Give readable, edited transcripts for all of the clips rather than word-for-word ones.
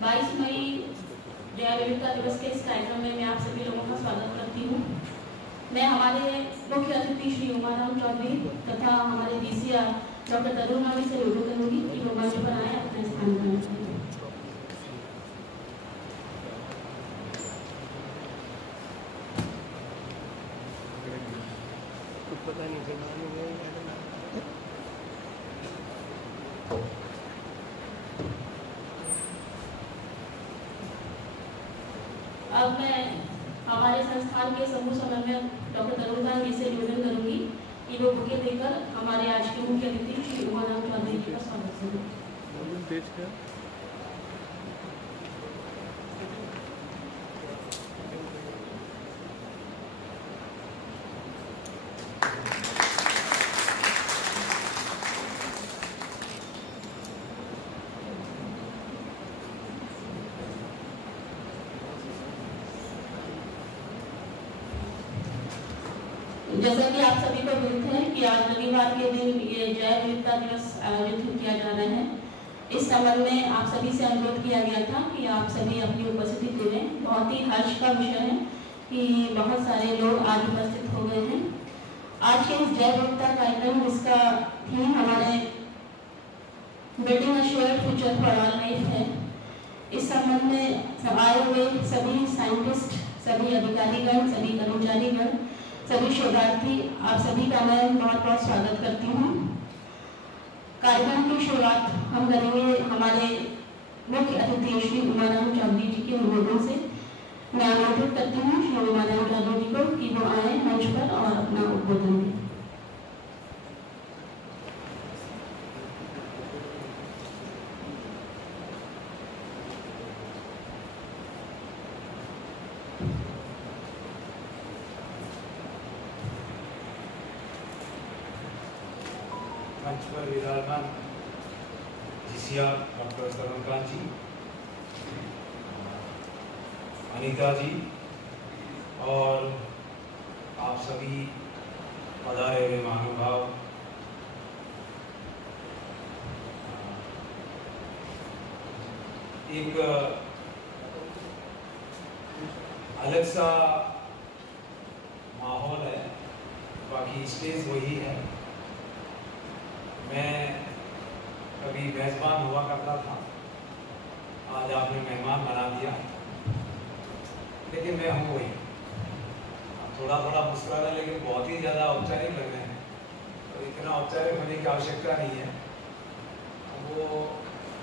22 मई जैव विविधता दिवस के इस कार्यक्रम में मैं आप सभी लोगों का स्वागत करती हूँ। मैं हमारे मुख्य अतिथि श्री उमाराम चौधरी तथा हमारे DCR डॉक्टर तरुण रावी से अनुरोध करूँगी कि वो मंच पर आए अपने स्थान पर। पता नहीं अब मैं हमारे संस्थान के समूह समन्वयक डॉक्टर तरुण रावी से निवेदन करूंगी कि वो बुके देकर हमारे आज के मुख्य अतिथि श्री उमाराम चौधरी जी का स्वागत करें। जैसा कि आप सभी को ज्ञात है कि आज रविवार के दिन ये जैव विविधता दिवस आयोजित किया जा रहा है। इस संबंध में आप सभी से अनुरोध किया गया था कि आप सभी अपनी उपस्थिति दें। बहुत ही हर्ष का विषय है कि बहुत सारे लोग आज उपस्थित हो गए हैं। आज के इस जैव विविधता कार्यक्रम जिसका थीम हमारे building a shared future for all life है, इस संबंध में आए हुए सभी साइंटिस्ट, सभी अधिकारीगण, सभी कर्मचारीगण, सभी शोधार्थी, आप सभी का मैं बहुत बहुत स्वागत करती हूँ। कार्यक्रम की शुरुआत हम करेंगे हमारे मुख्य अतिथि श्री उमाराम चौधरी जी के अनुमोदन से। मैं आमंत्रित करती हूँ श्री उमाराम चौधरी जी को कि वो आए मंच पर और अपना उद्बोधन दें। मंच पर विराजमान DCR डॉक्टर तरुण जी, अनीता जी और आप सभी पधारे हुए महानुभाव, एक अलग सा माहौल है, बाकी स्टेज वही है। मैं कभी मेज़बान हुआ करता था, आज आपने मेहमान बना दिया, लेकिन मैं हूँ वही। थोड़ा थोड़ा मुस्कुरा रहे, लेकिन बहुत ही ज़्यादा औपचारिक लग रहे हैं, तो इतना औपचारिक होने की आवश्यकता नहीं है। वो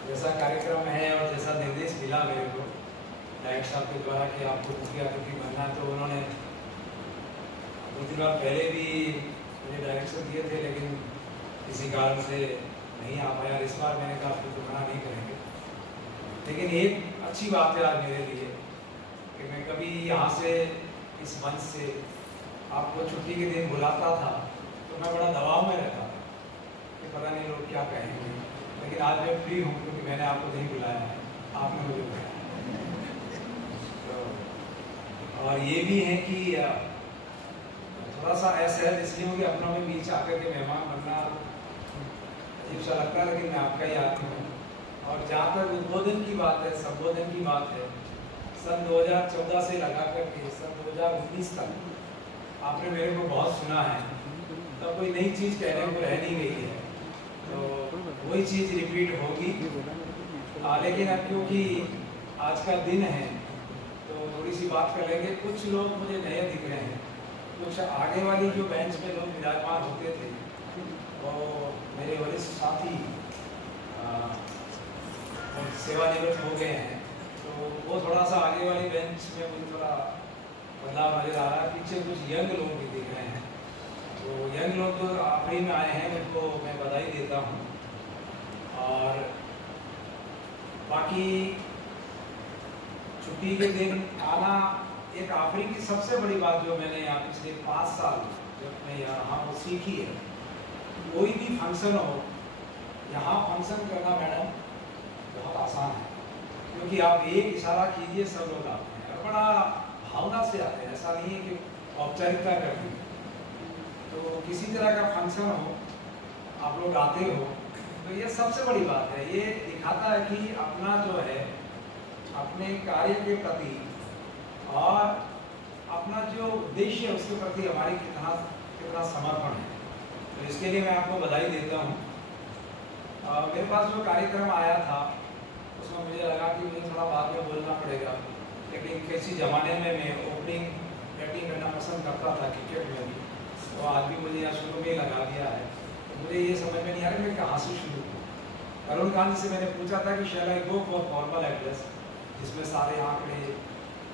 जैसा कार्यक्रम है और जैसा निर्देश मिला मेरे को डायरेक्टर साहब के द्वारा कि आपको मुख्य अतिथि बनना है, तो उन्होंने 2-3 बार पहले भी मुझे डायरेक्शन दिए थे, लेकिन किसी कारण से नहीं आ पाया। इस बार मैंने कहा आपको तो मना नहीं करेंगे, लेकिन एक अच्छी बात है आज मेरे लिए कि मैं कभी यहाँ से इस मंच से आपको छुट्टी के दिन बुलाता था तो मैं बड़ा दबाव में रहता था कि पता नहीं लोग क्या कहेंगे, लेकिन आज मैं फ्री हूँ क्योंकि मैंने आपको नहीं बुलाया है, आपने मुझे बुलाया। तो और ये भी है कि थोड़ा सा ऐसा है इसलिए मुझे अपनों में बीच आकर के मेहमान बनना अजीब सा लगता है, लेकिन मैं आपका ही आदमी हूँ। और जहाँ तक उद्बोधन की बात है, संबोधन की बात है, सन 2014 से लगा करके सन 2019 तक आपने मेरे को बहुत सुना है, तब कोई नई चीज़ कहने को रह नहीं गई है, तो वही चीज़ रिपीट होगी। लेकिन अब क्योंकि आज का दिन है तो थोड़ी सी बात कर लेंगे। कुछ लोग मुझे नए दिख रहे हैं, कुछ आगे वाली जो बेंच में लोग विराजमान होते थे वो मेरे वरिष्ठ साथी सेवानिवृत्त हो गए हैं, तो वो थोड़ा सा आगे वाली बेंच में मुझे थोड़ा बदलाव नजर आ रहा है। पीछे कुछ यंग लोग भी दिख रहे हैं, तो यंग लोग जो आखिरी में आए हैं उनको मैं बधाई देता हूँ। और बाकी छुट्टी के दिन आना एक आखिरी की सबसे बड़ी बात जो मैंने यहाँ पिछले 5 साल जब मैं यहाँ वो सीखी है, कोई भी फंक्शन हो, यहाँ फंक्शन करना मैडम बहुत आसान है, क्योंकि आप एक इशारा कीजिए सब लोग आते हैं और बड़ा भावना से आते हैं। ऐसा नहीं है कि औपचारिकता करते हैं। तो किसी तरह का फंक्शन हो, आप लोग आते हो, तो ये सबसे बड़ी बात है। ये दिखाता है कि अपना जो है अपने कार्य के प्रति और अपना जो उद्देश्य है उसके प्रति हमारी कितना समर्पण है। तो इसके लिए मैं आपको बधाई देता हूँ। मेरे पास जो कार्यक्रम आया था उसमें मुझे लगा कि मुझे थोड़ा बाद में बोलना पड़ेगा, लेकिन किसी ज़माने में मैं ओपनिंग बैटिंग करना पसंद करता था क्रिकेट में भी, तो आज भी मुझे यहाँ शुरू में ही लगा दिया है। तो मुझे ये समझ में नहीं आ रहा मैं कहाँ से शुरू करूँ। अरुण खान से मैंने पूछा था कि शैल आई गो फॉर फॉर्मल एड्रेस जिसमें सारे आंकड़े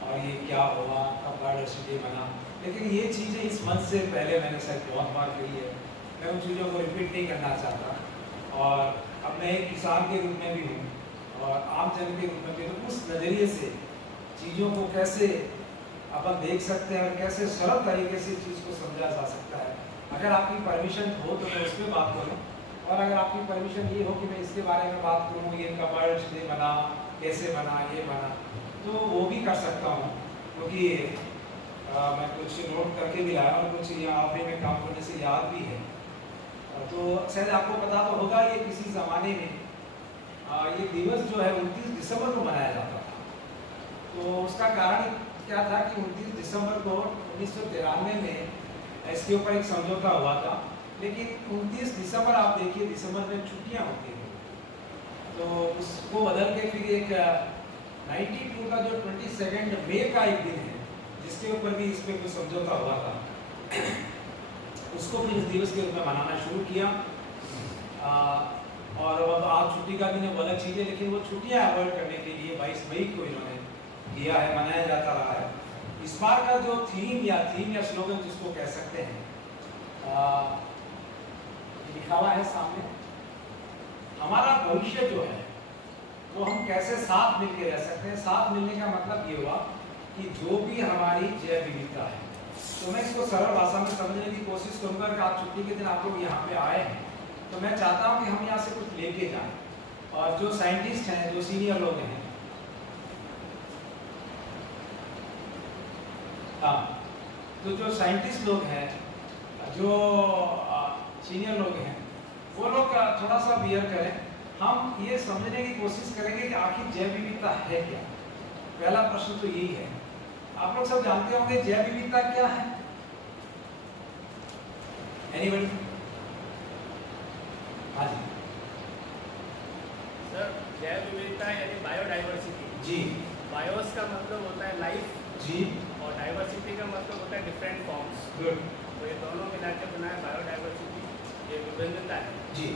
और ये क्या हुआ, कब बायोडाइवर्सिटी बना, लेकिन ये चीज़ें इस मंच से पहले मैंने शायद बहुत बार कही है। मैं उन चीज़ों को रिपीट नहीं करना चाहता। और अब मैं एक किसान के रूप में भी हूँ और आम जन के रूप में भी, तो उस नज़रिए से चीज़ों को कैसे अपन देख सकते हैं और कैसे सरल तरीके से चीज़ को समझा जा सकता है। अगर आपकी परमिशन हो तो मैं उस पर बात करूँ, और अगर आपकी परमिशन ये हो कि मैं इसके बारे में बात करूँ, ये इनका बायोडाइवर्सिटी बना, कैसे बना, ये बना, तो वो भी कर सकता हूँ, क्योंकि मैं कुछ नोट करके भी आया और कुछ यहाँ ऑफिस में काम करने से याद भी है। तो शायद आपको पता तो होगा ये किसी ज़माने में ये दिवस जो है 29 दिसंबर को मनाया जाता था। तो उसका कारण क्या था कि 29 दिसंबर को 1993 में इसके ऊपर एक समझौता हुआ था, लेकिन 29 दिसंबर आप देखिए दिसंबर में छुट्टियां होती हैं, तो उसको बदल के फिर एक 92 का जो 22 मई का एक दिन है जिसके ऊपर भी इस पर कुछ समझौता हुआ था, उसको भी इस दिवस के रूप में मनाना शुरू किया। और अब आज छुट्टी का दिन है, वो अलग चीज़ है, लेकिन वो छुट्टियां अवॉइड करने के लिए 22 मई को इन्होंने दिया है, मनाया जाता रहा है। इस बार का जो थीम या स्लोगन जिसको कह सकते हैं, लिखा हुआ है सामने, हमारा भविष्य जो है वो हम कैसे साथ मिलकर रह सकते हैं। साथ मिलने का मतलब ये हुआ कि जो भी हमारी जैव विविधता है, तो मैं इसको सरल भाषा में समझने की कोशिश करूंगा कि आज छुट्टी के दिन आप लोग यहाँ पे आए हैं, तो मैं चाहता हूँ कि हम यहाँ से कुछ लेके जाएं, और जो साइंटिस्ट हैं, जो सीनियर लोग हैं, हाँ, तो जो साइंटिस्ट लोग हैं, जो सीनियर लोग हैं, वो लोग थोड़ा सा बियर करें। हम ये समझने की कोशिश करेंगे कि आखिर जैव विविधता है क्या। पहला प्रश्न तो यही है। आप लोग सब जानते होंगे जैव विविधता क्या है? एनीबॉडी? हाँ जी सर, जैव विविधता यानी बायोडाइवर्सिटी। जी। बायोस का मतलब होता है लाइफ जी, और डाइवर्सिटी का मतलब होता है डिफरेंट फॉर्म्स। गुड। तो ये दोनों मिला के बना है बायोडाइवर्सिटी, ये विभिन्नता है। जी,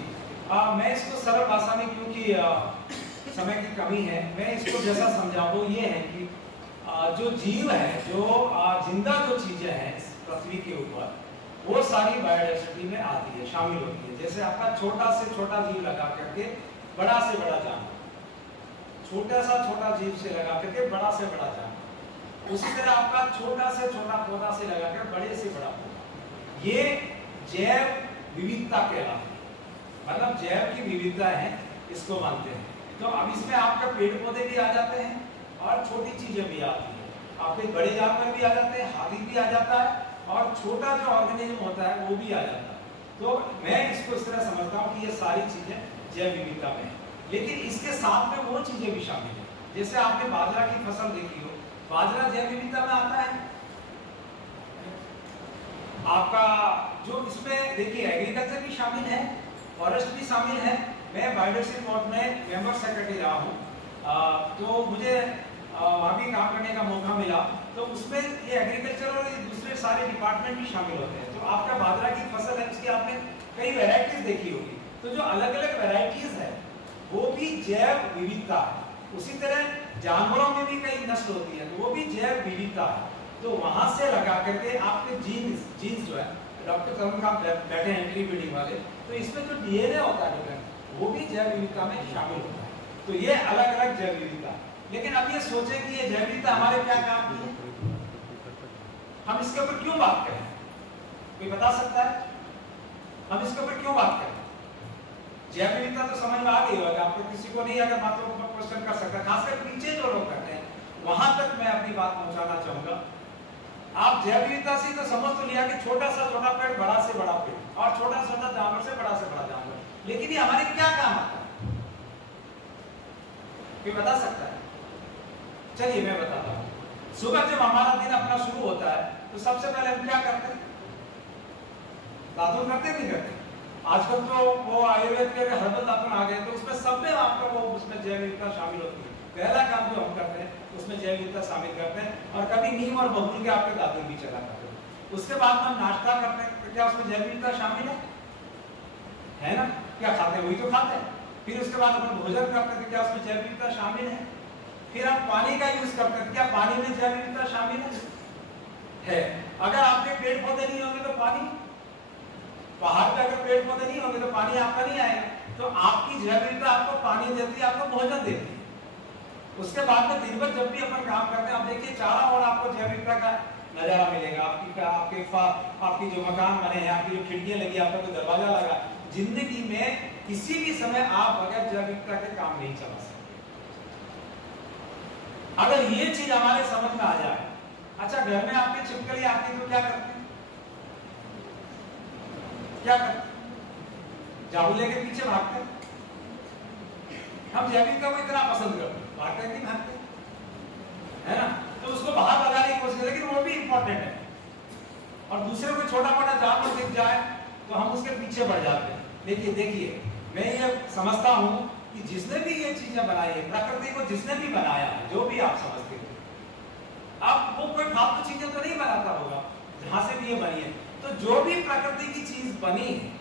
मैं इसको सरल भाषा में, क्योंकि समय की कमी है, मैं इसको जैसा समझाऊं ये है कि जो जीव है, जो जिंदा जो चीजें हैं इस पृथ्वी के ऊपर, वो सारी बायोडाइवर्सिटी में आती है, शामिल होती है। जैसे आपका छोटा से छोटा जीव लगा करके बड़ा से बड़ा जानवर, छोटा सा छोटा जीव से लगा करके बड़ा से बड़ा जानवर, उसी तरह आपका छोटा से छोटा पौधा से लगा कर बड़े से बड़ा पौधा, ये जैव विविधता कहलाती है। मतलब जैव की विविधता है, इसको मानते हैं। तो अब इसमें आपका पेड़ पौधे भी आ जाते हैं और छोटी चीजें भी आती हैं, आपके बड़े जानवर भी आ जाते हैं, हाथी भी आ जाता है, और छोटा जो ऑर्गेनिज्म होता है वो भी आ जाता है। तो मैं इसको इस तरह समझता हूँ कि ये सारी चीजें जैव विविधता में है, लेकिन इसके साथ में वो चीजें भी शामिल है। जैसे आपने बाजरा की फसल देखी हो, बाजरा जैव विविधता में आता है। आपका जो इसमें देखिए एग्रीकल्चर भी शामिल है, फॉरेस्ट भी शामिल है। मैं बायोडाइवर्सिटी बोर्ड में मेंबर सेक्रेटरी रहा हूँ, तो मुझे वहाँ भी काम करने का मौका मिला, तो उसमें ये एग्रीकल्चर और ये दूसरे सारे डिपार्टमेंट भी शामिल होते हैं। तो आपका बाजरा की फसल है, उसकी आपने कई वैरायटीज देखी होगी, तो जो अलग अलग वैरायटीज है वो भी जैव विविधता है। उसी तरह जानवरों में भी कई नस्ल होती है, तो वो भी जैव विविधता है। तो वहां से लगा करके आपके जीन्स जो है, डॉक्टर तरुण का बैठे हैं ट्री ब्रीडिंग वाले, तो इसमें जो डीएनए होता है वो भी जैव विविधता में शामिल होता है। तो ये अलग अलग जैव विविधता। लेकिन अब ये सोचें कि ये जैव विविधता हमारे क्या काम की है, हम इसके ऊपर क्यों बात करें? कोई बता सकता है हम इसके ऊपर क्यों बात करें? जैव विविधता तो समझ में आ गई होगा आपको, किसी को नहीं अगर बातों पर क्वेश्चन कर सकता, खासकर पीछे जो लोग करते हैं, वहां तक मैं अपनी बात पहुंचाना चाहूंगा। आप जैव विविधता से तो समझ तो लिया कि छोटा सा छोटा पेड़, बड़ा से बड़ा पेड़, और छोटा सा छोटा जानवर से बड़ा जानवर, लेकिन ये हमारे क्या काम आता है? कोई बता सकता है? चलिए मैं बताता हूँ। सुबह जब हमारा दिन अपना शुरू होता है तो सबसे पहले हम क्या करते हैं? दातुन करते नहीं करते? आजकल तो वो आयुर्वेद के हर्बल दातुन आ गए, तो उसमें सब में आपका वो उसमें जैव विविधता शामिल होती है। पहला काम जो हम करते हैं उसमें जैव विविधता शामिल करते हैं, और कभी नीम और बबूल के आपके दातुन भी चला करते हैं। उसके बाद हम नाश्ता करते हैं, तो क्या उसमें जैव विविधता शामिल है ना? क्या खाते हैं वही तो खाते हैं। फिर उसके बाद अपन भोजन करते हैं, क्या उसमें जैव विविधता शामिल है? फिर हम पानी का यूज करते हैं, क्या पानी में जैव विविधता शामिल है? अगर आपके पेड़ पौधे नहीं होंगे तो पानी, पहाड़ पे अगर पेड़ पौधे नहीं होंगे तो पानी आपका नहीं आएगा। तो आपकी जैव विविधता आपको पानी देती है, आपको भोजन देती है। उसके बाद में दिन भर जब भी अपन काम करते हैं, आप देखिए चारों ओर आपको जैव विविधता का नजारा मिलेगा। आपकी जो मकान बने हैं, आपकी जो खिड़कियां लगी, आपका जो दरवाजा लगा, जिंदगी में किसी भी समय आप बगैर जैव विविधता के काम नहीं चला सकते। अगर ये चीज हमारे समझ में आ जाए। अच्छा, घर में आपके छिपकली आती है तो क्या करते हैं? क्या करते? झाड़ू लेके पीछे भागते हैं। हम जैव विविधता को इतना पसंद करते हैं, भागते नहीं भागते, है ना? तो उसको बाहर लगाने की कोशिश, लेकिन वो भी इंपॉर्टेंट है। और दूसरे को छोटा मोटा जानवर दिख जाए तो हम उसके पीछे बढ़ जाते हैं। देखिए मैं ये समझता हूं कि जिसने भी ये चीजें बनाई है, प्रकृति को जिसने भी बनाया है, जो भी आप समझते हो, अब वो कोई फालतू चीजें तो नहीं बनाता होगा जहां से भी ये बनी है। तो जो भी प्रकृति की चीज बनी है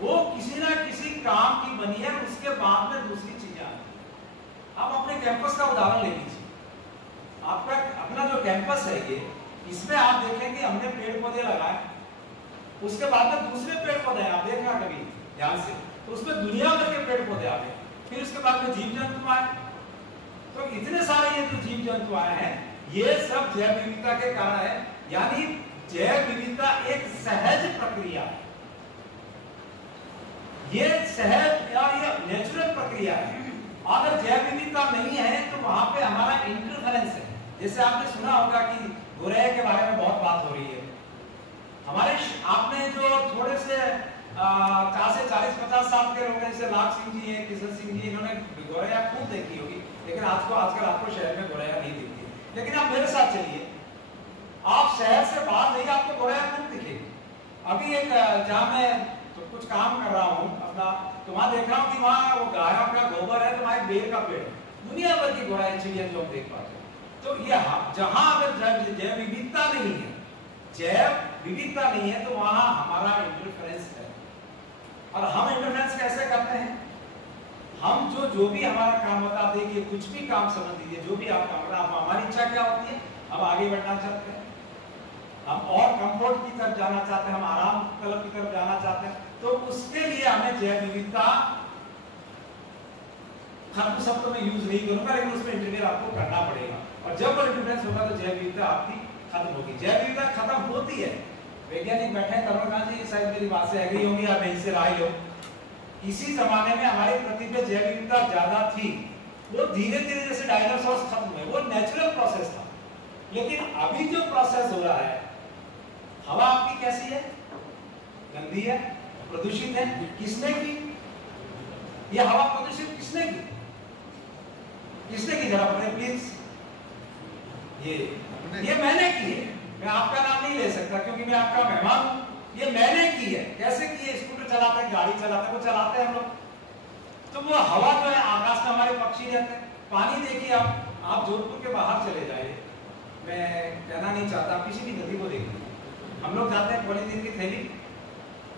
वो किसी ना किसी काम की बनी है, उसके बाद में दूसरी चीजें आती हैं। आप अपने कैंपस का उदाहरण ले लीजिए। आपका अपना जो कैंपस है ये, इसमें आप देखेंगे हमने पेड़ पौधे लगाए, उसके बाद में दूसरे पेड़ पौधे आप देखना कभी ध्यान से, तो उसमें दुनिया भर के पेड़ पौधे आ गए। फिर उसके बाद में जीव जंतु आए। तो इतने सारे ये जो जीव जंतु आए हैं, ये सब जैव विविधता के कारण है। यानी जैव विविधता एक सहज प्रक्रिया है, ये सहज और ये नेचुरल प्रक्रिया है। अगर जैव विविधता नहीं है तो वहां पे हमारा इंटरफेरेंस है। जैसे आपने सुना होगा कि गोरैया के बारे में बहुत बात हो रही है। हमारे आपने जो थोड़े से 40-50 साल के लोग हैं, जैसे लाख सिंह जी हैं, किशन सिंह जी, इन्होंने गोरैया खूब देखी होगी, लेकिन आजकल आपको शहर में गोरैया नहीं दिखती। लेकिन आप मेरे साथ चलिए, आप शहर से बाहर जाइए, आपको गोरैया खूब दिखेगी। अभी एक जहाँ मैं तो कुछ काम कर रहा हूँ अपना, तो वहां देख रहा हूँ कि वहाँ वो गायों का गोबर है, तो वहाँ एक बेर का पेड़, दुनिया भर की गोरैया चिड़िया जो हम देख पाते हैं। तो ये जहां अगर जैव विविधता नहीं है, जैव विविधता नहीं है, तो वहां हमारा इंटरफेरेंस है। और हम इंटरफेरेंस कैसे करते हैं? हम जो भी हमारा काम होता है, देखिए कुछ भी काम समझ लीजिए, जो भी आप काम कर रहे हैं, हमारी इच्छा क्या होती है? हम आगे बढ़ना चाहते हैं, हम और कंफर्ट की तरफ जाना चाहते हैं, हम आराम तलब की तरफ जाना चाहते हैं। तो उसके लिए हमें जैव विविधता, खत्म शब्द में यूज नहीं करूंगा, लेकिन उसमें इंटरफेयर आपको करना पड़ेगा। और जब वो इंटरफेरेंस होगा तो जैव विविधता आपकी खत्म होगी। जैव विविधता खत्म होती है, वैज्ञानिक बैठे हैं, करुणा जी शायद मेरी बात से एग्री होंगी, आप यहीं से राय लो। इसी जमाने में हमारी पृथ्वी पे जैव विविधता ज्यादा थी, वो धीरे धीरे जैसे डायनासोर्स खत्म हुए, वो नेचुरल प्रोसेस था। लेकिन अभी जो प्रोसेस हो रहा है, हवा आपकी कैसी है? गंदी है, प्रदूषित है। किसने की ये हवा प्रदूषित? किसने की? किसने की? जरा बताइए प्लीज। ये मैंने की है। मैं आपका नाम नहीं ले सकता क्योंकि मैं आपका मेहमान हूं। ये मैंने की है। कैसे की है? स्कूटर चलाते हैं, गाड़ी चलाते हैं, वो चलाते हैं हम लोग। तो वो हवा जो है, आकाश में हमारे पक्षी रहते हैं। पानी देखिए, आप जोधपुर के बाहर चले जाइए, मैं कहना नहीं चाहता, आप किसी भी नदी को देखिए, हम लोग जाते हैं पॉलीथीन की थैली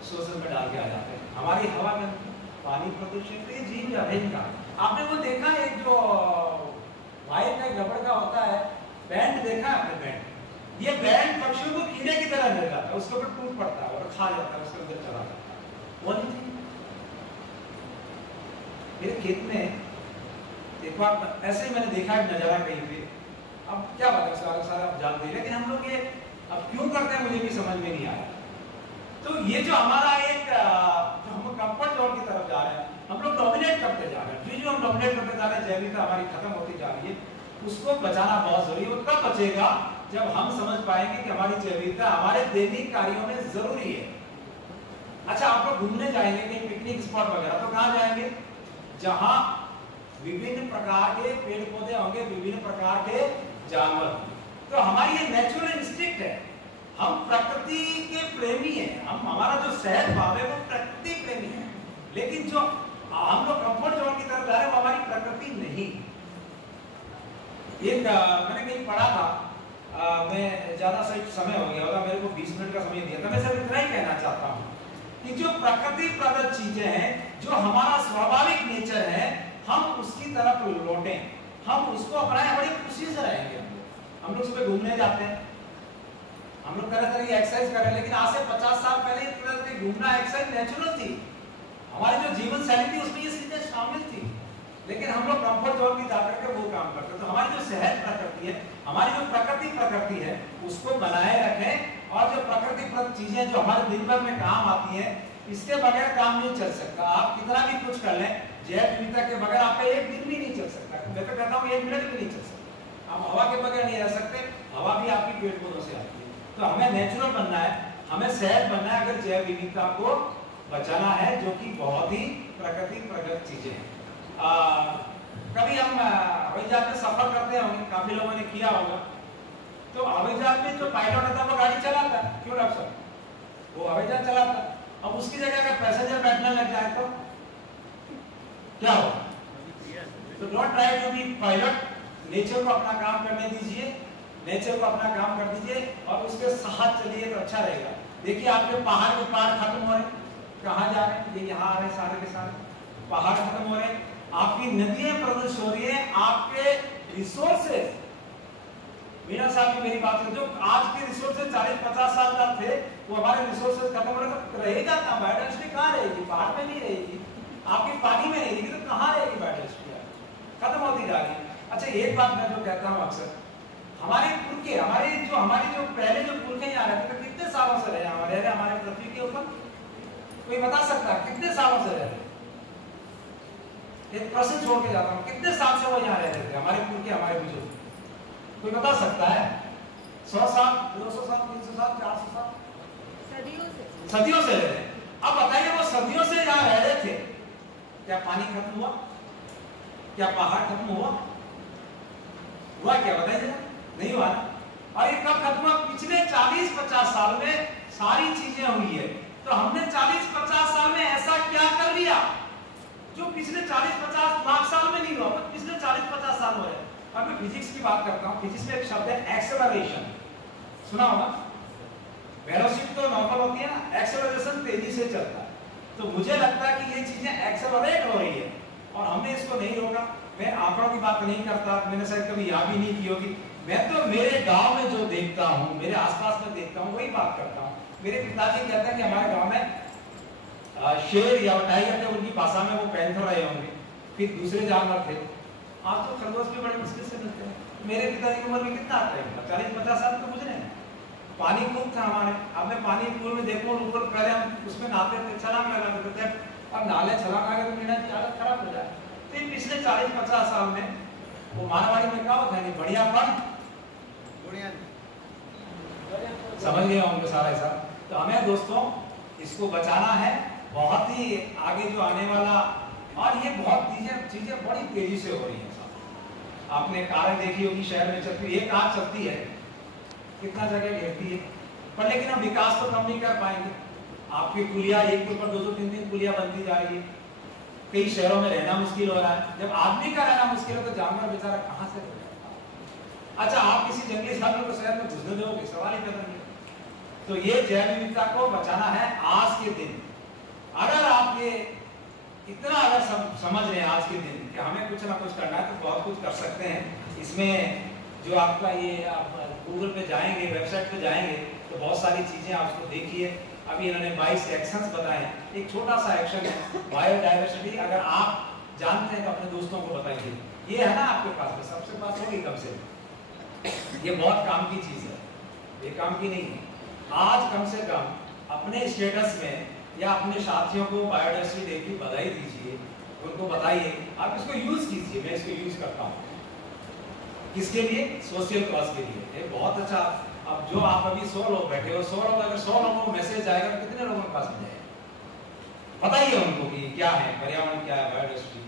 सोशल में डाल के आ जाते हैं। हमारी हवा में पानी प्रदूषित, ये जीव अभिन्न का। आपने वो देखा एक जो वायर का रबड़ का होता है बैंड, देखा है आपने बैंड? ये बैंड पक्षियों को कीड़े की तरह मिल जाता है, उसके ऊपर टूट पड़ता है और खा जाता है, उसके अंदर चला जाता है। वो नहीं थी मेरे खेत में एक बार ऐसे ही मैंने देखा है नजारा कहीं पे। अब क्या बात है, सारा आप जानते हैं, लेकिन हम लोग ये अब क्यों करते हैं मुझे भी समझ में नहीं आया। तो ये जो हमारा एक जो हम कंफर्ट जोन की तरफ जा रहे हैं, हम लोग डोमिनेट करते जा रहे हैं, जो हम डोमिनेट करते जा रहे हैं, जैविकता हमारी खत्म होती जा रही है, उसको बचाना बहुत जरूरी है। वो तब बचेगा जब हम समझ पाएंगे कि हमारी जैविकता हमारे दैनिक कार्यों में जरूरी है। अच्छा, आप लोग घूमने जाएंगे कहीं पिकनिक स्पॉट वगैरह, तो कहाँ जाएंगे? जहां विभिन्न प्रकार के पेड़ पौधे होंगे, विभिन्न प्रकार के जानवर। तो हमारी ये नेचुरल इंस्टिंक्ट है, हम प्रकृति के प्रेमी हैं, हम हमारा जो सहज भाव है वो प्रकृति प्रेमी है। लेकिन जो हम लोग कंफर्ट जोन की तरफ जा रहे हैं वो हमारी प्रकृति नहीं। एक मैंने कहीं पढ़ा था, मैं ज्यादा सही समय हो गया होगा, मेरे को 20 मिनट का समय दिया था, मैं सिर्फ इतना ही कहना चाहता हूँ कि जो प्रकृति प्रदत्त चीजें हैं, जो हमारा स्वाभाविक नेचर है, हम उसकी तरफ लौटें, हम उसको अपनाएं, बड़ी खुशी से रहेंगे। हम लोग सुबह घूमने जाते हैं, हम लोग तरह तरह की एक्सरसाइज कर रहे हैं, लेकिन आज से 50 साल पहले इस तरह की घूमना एक्सरसाइज नेचुरल थी, हमारी जो जीवन शैली थी उसमें ये चीजें शामिल थी। लेकिन हम लोग कंफर्ट जोन की जाकर के वो काम करते हैं। तो हमारी जो सहज प्रकृति है, हमारी जो प्रकृति है, उसको बनाए रखें। और जो प्रकृति प्रदत्त चीजें जो हमारे दिन भर में काम आती हैं, इसके बगैर काम नहीं चल सकता। आप कितना भी कुछ कर लें, जैव विविधता के बगैर आपका एक दिन भी नहीं चल सकता। मैं तो कहता हूँ 1 मिनट भी नहीं चल सकता। हम हवा के बगैर नहीं रह सकते, हवा भी आपकी पेड़ पौधों से आती है। तो हमें नेचुरल बनना है, हमें सहज बनना है, अगर जैव विविधता को बचाना है, जो कि बहुत ही प्रकृति प्रदत्त चीजें हैं। कभी हम हवाई जहाज में सफर करते होंगे, काफी लोगों ने किया होगा। तो हवाई जहाज में जो पायलट होता है वो गाड़ी चलाता है, क्यों डॉक्टर साहब? वो हवाई जहाज चलाता है। अब उसकी जगह अगर पैसेंजर बैठने लग जाए तो क्या होगा? तो don't try to be pilot, nature को अपना काम करने दीजिए, नेचर को अपना काम कर दीजिए और उसके साथ चलिए तो अच्छा रहेगा। देखिए आपके पहाड़ के पहाड़ खत्म हो रहे, कहाँ जा रहे हैं? ये यहाँ आ रहे सारे के सारे, पहाड़ खत्म हो रहे, आपकी नदियां प्रदूषित हो रही है, आपके रिसोर्सेज। मीना साहब की मेरी बात है, जो आज के रिसोर्सेज 40-50 साल तक थे, वो हमारे रिसोर्सेज खत्म हो रहे, तो रहेगा कहाँ? बायोडाइवर्सिटी कहाँ रहेगी? पहाड़ में नहीं रहेगी, आपकी पानी में नहीं रहेगी, तो कहाँ रहेगी बायोडाइवर्सिटी? खत्म होती जा रही है। अच्छा, एक बात मैं जो कहता हूँ अक्सर, हमारे पुरखे, हमारे जो पहले जो पुरखे यहाँ रहते थे, कितने सालों से रहे हमारे पृथ्वी के ऊपर? कोई बता सकता है कितने सालों से रहे? एक प्रश्न छोड़ के जाता हूँ, कितने साल से वो यहाँ रहते थे हमारे पुरखे, हमारे बुजुर्ग? कोई बता सकता है? 100 साल, 200 साल, 300 साल, 400 साल? सदियों से रहे। अब बताइए, वो सदियों से यहाँ रह रहे थे, क्या पानी खत्म हुआ? क्या पहाड़ खत्म हुआ? क्या बताइए? नहीं हुआ। और ये कब खत्म हुआ? पिछले 40-50 साल में सारी चीजें हुई है। तो हमने 40-50 साल में ऐसा क्या कर लिया जो पिछले 40-50 लाख साल में नहीं हुआ? पिछले 40-50 साल में। अब मैं फिजिक्स की बात करता हूँ। फिजिक्स में एक शब्द है एक्सेलरेशन, सुना होगा। वेलोसिटी तो नॉर्मल होती है ना, एक्सेलरेशन तेजी से चलता है। तो मुझे लगता है कि ये चीजें एक्सेलरेट हो रही है और हमने इसको नहीं रोका। मैं आंकड़ों की बात नहीं करता, मैंने शायद कभी याद भी नहीं की होगी। मैं तो मेरे गांव में जो देखता हूँ, मेरे आसपास में देखता हूँ, वही बात करता हूँ। मेरे पिताजी कहते हैं कि हमारे गांव में शेर या टाइगर थे, उनकी भाषा में वो पैंथर रहे होंगे, फिर दूसरे जानवर थे। आज तो खरगोश भी बड़े मुश्किल से मिलते हैं। मेरे पिताजी की उम्र में कितना आता है? 40-50 साल तो गुजरे हैं। पानी खूब था हमारे। अब मैं पानी पूल में देखूं, ऊपर पहले हम उसमें नहाते थे, छलांग लगा देते थे। अब नाले छलांग लगा तो मीना की हालत खराब हो जाए। तो पिछले 40-50 साल में वो मारवाड़ी में क्या होता है, बढ़ियापन समझ गए होंगे सारा हिसाब। तो हमें दोस्तों इसको बचाना है, बहुत ही आगे जो आने वाला, और ये बहुत चीजें बड़ी तेजी से हो रही है। आपने कारें देखी होगी शहर में चलती, एक कार चलती है कितना जगह घेरती है, पर लेकिन हम विकास तो कम नहीं कर पाएंगे। आपकी पुलिया एक के ऊपर 2-3 पुलिया बनती जा रही है। कई शहरों में रहना मुश्किल हो रहा है। जब आदमी का रहना मुश्किल है तो जानवर बेचारा कहां से रहेगा? अच्छा, आप किसी जंगली जानवर को शहर में घुसने दोगे? सवाल ही पैदा नहीं। तो ये जैव विविधता को बचाना है आज के दिन। अगर आप ये इतना अगर समझ रहे हैं आज के दिन कि हमें कुछ ना कुछ करना है, तो बहुत कुछ कर सकते हैं। इसमें जो आपका ये आप गूगल पे जाएंगे, वेबसाइट पे जाएंगे, तो बहुत सारी चीजें आप उसको देखिए। अभी इन्होंने 22 एक्शंस बताए। एक छोटा सा एक्शन है बायोडाइवर्सिटी। अगर आप जानते हैं तो अपने दोस्तों को बताइए। ये है ना आपके पास में, सबसे पास होगी कम से कम। ये बहुत काम की चीज है, ये काम की नहीं है। आज कम से कम अपने स्टेटस में या अपने साथियों को बायोडाइवर्सिटी डे की बधाई दीजिए, उनको बताइए। आप इसको यूज कीजिए। मैं इसको यूज करता हूँ। किसके लिए? सोशल कॉज के लिए। ये बहुत अच्छा। अब जो आप अभी 100 लोग बैठे हो, 100 लोग, अगर 100 लोगों को मैसेज जाएगा तो कितने लोगों के पास में जाएगा? बताइए उनको कि क्या है पर्यावरण, क्या है बायोडाइवर्सिटी।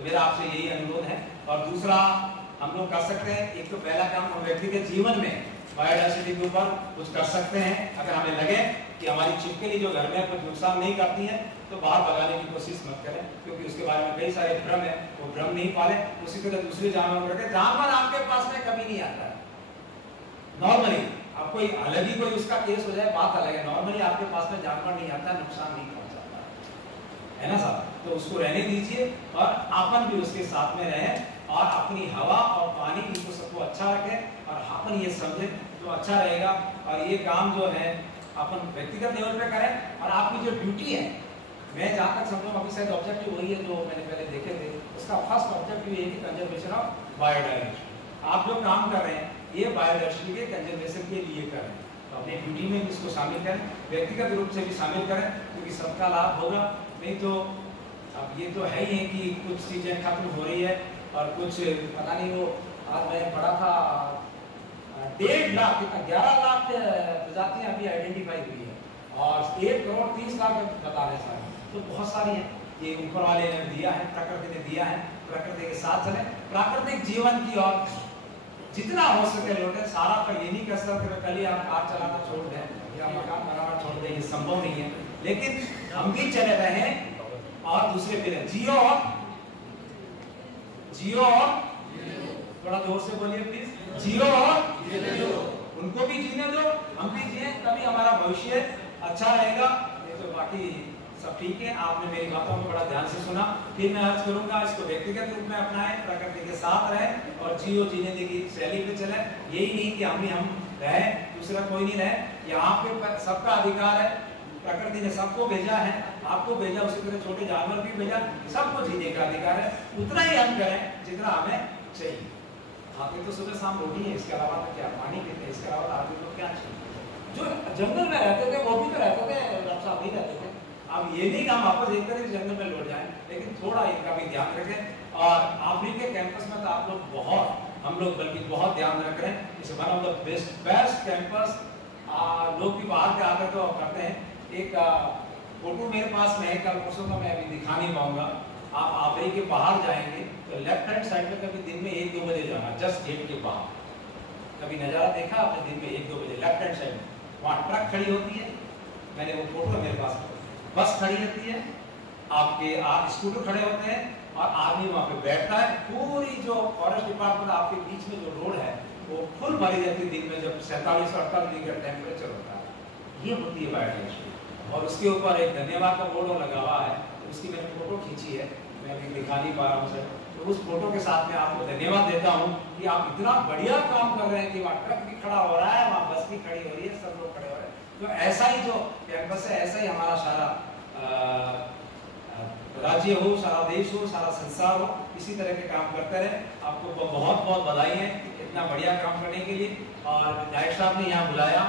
तो मेरा आपसे यही अनुरोध है। और दूसरा हम लोग कर सकते हैं, एक तो पहला काम हम व्यक्तिगत जीवन में बायोडायवर्सिटी के ऊपर कुछ कर सकते हैं। अगर हमें लगे कि हमारी छिपकली जो घर में कुछ नुकसान नहीं करती है तो बाहर भगाने की कोशिश मत करें, क्योंकि उसके बारे में कई सारे भ्रम है, वो भ्रम नहीं पाले। उसी तरह दूसरे जानवर को रखें। जानवर आपके पास में कभी नहीं आता है नॉर्मली, अब कोई अलग ही कोई उसका केस हो जाए बात अलग है। नॉर्मली आपके पास में जानवर नहीं आता, नुकसान नहीं पहुंचाता है ना साहब, तो उसको रहने दीजिए और अपन भी उसके साथ में रहे और अपनी हवा और पानी इनको सबको अच्छा रखें और अपन ये समझे तो अच्छा रहेगा। और ये काम जो है अपन व्यक्तिगत लेवल पे करें और आपकी जो ड्यूटी है, मैं जहाँ तक समझूँ अभी शायद ऑब्जेक्टिव वही है जो मैंने पहले देखे थे, उसका फर्स्ट ऑब्जेक्टिव ये है कि कंजर्वेशन ऑफ बायोडायवर्सिटी। आप जो काम कर रहे हैं ये बायोडायवर्सिटी के कंजर्वेशन के लिए कर रहे हैं, तो अपनी ड्यूटी में भी इसको शामिल करें, व्यक्तिगत रूप से भी शामिल करें, क्योंकि सबका लाभ होगा। नहीं तो अब ये तो है ही है कि कुछ चीज़ें खत्म हो रही है और कुछ पता नहीं, वो आज मैंने पढ़ा था 1.5 लाख 11 लाख प्रजातियां अभी आइडेंटिफाई हुई है और 1 करोड़ 30 लाख बता रहे सारे, तो बहुत सारी है। ये ऊपर वाले ने दिया है, प्रकृति ने दिया है, प्रकृति के साथ चले, प्राकृतिक जीवन की और जितना हो सके लौटे। सारा पर ये नहीं कर सकते कल ही आप कार चलाना छोड़ दें या मकान बनाना छोड़ दें, ये संभव नहीं है, लेकिन हम भी चले रहे और दूसरे भी रहे। जियो और थोड़ा जोर से बोलिए प्लीज, जियो और उनको भी जीने दो, हम भी जिए, तभी हमारा भविष्य अच्छा रहेगा। ये तो बाकी सब ठीक है, आपने मेरी बातों को बड़ा ध्यान से सुना। फिर मैं अर्ज करूंगा इसको व्यक्तिगत रूप में अपनाएं, प्रकृति के साथ रहें और जीने की शैली पे चले। यही नहीं कि हम रहे, दूसरा कोई नहीं रहे, यहाँ पे सबका अधिकार है, प्रकृति ने सबको भेजा है, आपको भेजा, उसी तरह छोटे जानवर भी भेजा, सबको जीने का अधिकार है। उतना ही हम करें जितना हमें चाहिए। खाते तो सुबह शाम रोटी है, इसके अलावा तो क्या, पानी पीते हैं, इसके अलावा आदमी को क्या चाहिए। जो जंगल में रहते थे वो भी तो रहते थे, साहब नहीं रहते थे। अब ये नहीं कि हम वापस एक करें जंगल में लौट जाएं, लेकिन थोड़ा इनका भी ध्यान रखें। और आफरी के कैंपस में तो आप लोग बहुत, हम लोग बल्कि बहुत ध्यान रख रहे हैं। इस one of the best campus, लोग भी बाहर के आकर तो करते हैं। एक फोटो मेरे पास में है, कल परसों का मैं अभी दिखा नहीं पाऊंगा। आप आफरी के बाहर जाएंगे तो लेफ्ट हैंड साइड में कभी दिन में 1-2 बजे जाना, जस्ट गेट के बाहर। कभी नज़ारा देखा आपने दिन में 1-2 बजे लेफ्ट हैंड साइड में, वहाँ ट्रक खड़ी होती है, मैंने वो फोटो मेरे पास, बस खड़ी रहती है, आपके स्कूटर खड़े होते हैं और आदमी वहाँ पे बैठता है। पूरी जो फॉरेस्ट डिपार्टमेंट आपके बीच में जो रोड है वो फुल भरी रहती है दिन में, जब 47 और 48 डिग्री का टेम्परेचर होता है। ये होती है बायोडायवर्सिटी। और उसके ऊपर एक धन्यवाद का बोर्ड लगा हुआ है, उसकी मैंने फोटो खींची है, मैं अभी दिखा नहीं पा रहा हूँ सर। तो उस फोटो के साथ में आपको धन्यवाद देता हूँ कि आप इतना बढ़िया काम कर रहे हैं कि वहाँ ट्रक भी खड़ा हो रहा है, वहाँ बस भी खड़ी हो रही है, सब लोग खड़े हो रहे हैं। तो ऐसा ही जो कैंपस है, ऐसा ही हमारा सारा राज्य हो, सारा देश हो, सारा संसार हो, इसी तरह के काम करते रहे। आपको बहुत बहुत बधाई है इतना बढ़िया काम करने के लिए। और नायक साहब ने यहाँ बुलाया,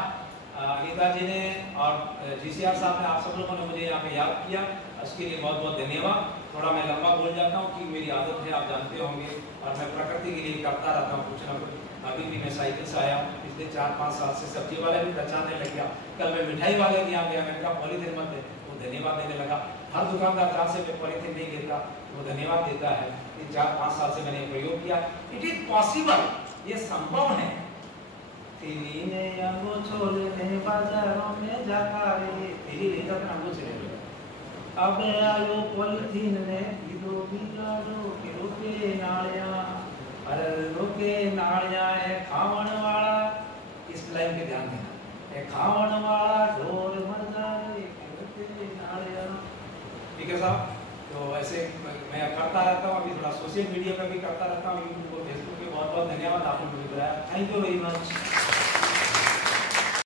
अनीता जी ने और GCR साहब ने, आप सब लोगों ने मुझे यहाँ पे याद किया, उसके लिए बहुत बहुत धन्यवाद। थोड़ा मैं लंबा बोल जाता हूँ कि मेरी आदत है, आप जानते होंगे, और मैं प्रकृति के लिए करता रहता हूँ कुछ ना कुछ। अभी भी मैं साइकिल से आया, पिछले 4-5 साल से सब्जी वाले भी पहचानने लग गया। कल मैं मिठाई वाले के यहाँ गया, मैंने कहा पॉलीथिन मत दे, वो धन्यवाद देने लगा। हर दुकानदार जहाँ से मैं पॉलीथिन नहीं देता वो धन्यवाद देता है। इन 4-5 साल से मैंने प्रयोग किया। इट इज पॉसिबल, ये संभव है। तेरी ने अंगो छोड़ने बाजारों में जाता रे, तेरी लेकर के अंगो चले गए। अब आयो पॉलीथिन ने दीदो बिगाड़ो के रोके नालिया, अरे रोके नालिया है खावन वाला। इस लाइन पे ध्यान देना, है खावन वाला ढोर मर जाए रोके नालिया। ठीक है साहब, तो ऐसे मैं करता रहता हूँ। अभी थोड़ा सोशल मीडिया पर भी करता रहता हूँ, यूट्यूब और फेसबुक पे। बहुत बहुत धन्यवाद, आपने मुझे बुलाया। Thank you very much.